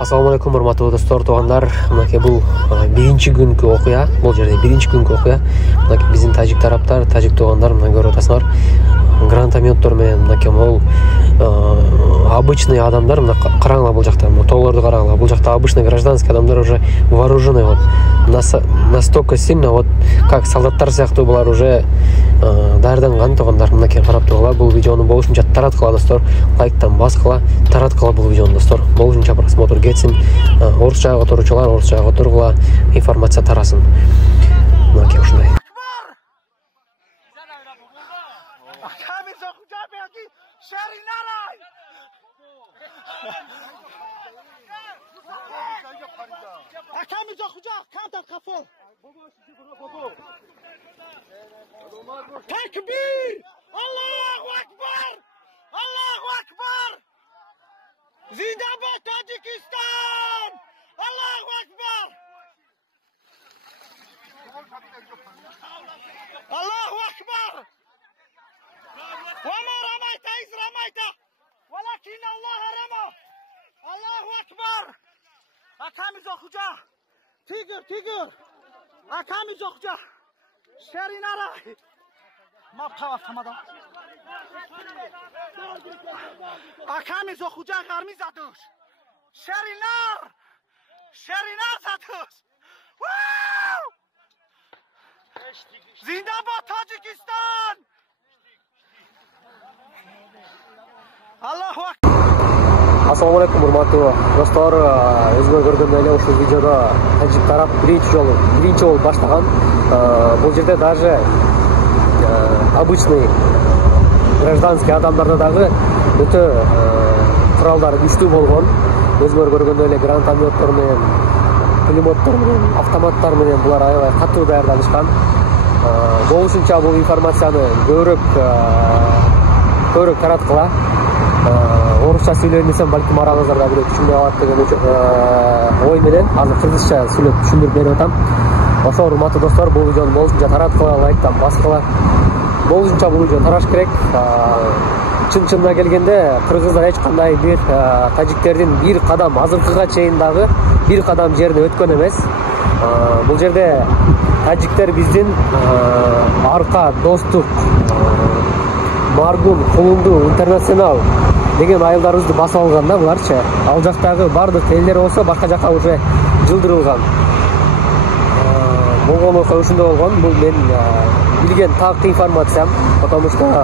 Assalamu алейкум, урматтуу достор, туугандар. Мынакей бул биринчи күнкү окуя. Бул жерде биринчи күнкү окуя. Мынакей биздин тажик тараптар, тажик туугандар мына көрүп атасыңар. Гранатометтор менен мынакей могул обычный адамдар мына караңла бул жакта, тоолорду караңла. Бул жакта обычный гражданский адамдар уже вооружены вот. Настолько сильно вот как солдаттар сыяктуу булар уже даярданган туугандар. Мынакей карап тургула. Бул видеону болушунча тараткыла достор. Лайктан баскыла, тараткыла бул видеону достор. Болушунча просмотр кетсин. Орусча которуучулар орусча которгула, информация тарасын. Мынакей ушундай. Takbir! Allahu Akbar! Allahu Akbar! Zindabad Tajikistan! Allahu Akbar! Allahu Akbar! وما رميت إذ رميت ولكن الله رمى. Allahu Akbar! Akamiz okuca! Tiger! Akamiz okuca! Şerinara! Maptava tamadan. Akamiz okuca garmiz atış. Şerinar satış. Zindabad Tajikistan! Allahu Akbar! Assalamu алейкум, урматтуу достор. Өзгөр көргөндөй эле ушул видеодо тажик тарап биринчи жолу баштаган. Бул жерде даже обычный гражданский адамдарда дагы өтө куралдар күчтүү болгон. Өзгөр көргөндөй эле гранатометтор менен, пулеметтор менен, автоматтар менен булар аябай катуу даярданышкан. Болушунча бул информацияны көбүрөөк тараткыла. Орусча сүйлөйм десем, балким араңыздарда бирөө түшүнбөй калат деген ой менен азыр кыргызча сүйлөп түшүндүрүп берип атам. Ошо урматтуу достор, бул видеону болушунча тараткыла, лайктан баскыла. Болушунча бул видео тараш керек. Чын-чынына келгенде кыргыздар эч кандай бир тажиктердин бир кадам азыркыга чейин дагы бир кадам жерине өткөн эмес. Бул жерде тажиктер биздин арка, достук, Маргун, Кулунду, Интернационал деген айылдарыбызды басып алган да буларчы. Ал жактагы бардык элдер болсо башка жака уже жылдырылган. Болгон окуя ушундай болгон. Бул мен билген так информациям, потому что